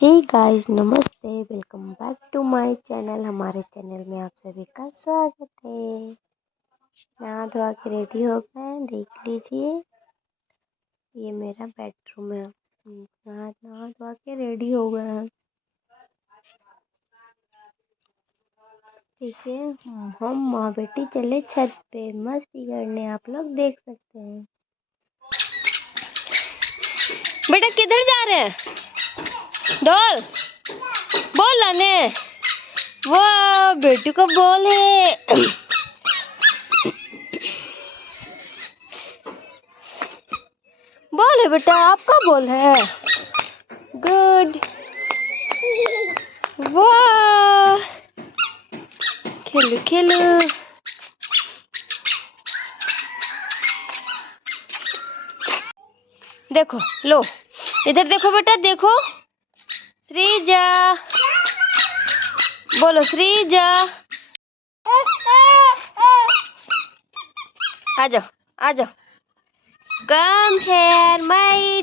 हे guys, नमस्ते। Welcome back to my channel. हमारे channel में आप सभी का स्वागत है। नहा धोआ के रेडी हो गए, देख लीजिए। ये मेरा बेडरूम है। नहा नहा धोआ के रेडी हो गए हैं। ठीक है, हम माँ बेटी चले छत पे मस्ती करने। आप लोग देख सकते हैं। बेटा किधर जा रहे हैं? डॉल बोल लाने। वो बेटी का बॉल है। बॉल है बेटा, आपका बॉल है। गुड। वाह, खेलो खेलो। देखो, लो इधर देखो बेटा, देखो। श्रीजा, बोलो श्रीजा। आ जाओ आ जाओ। Come here my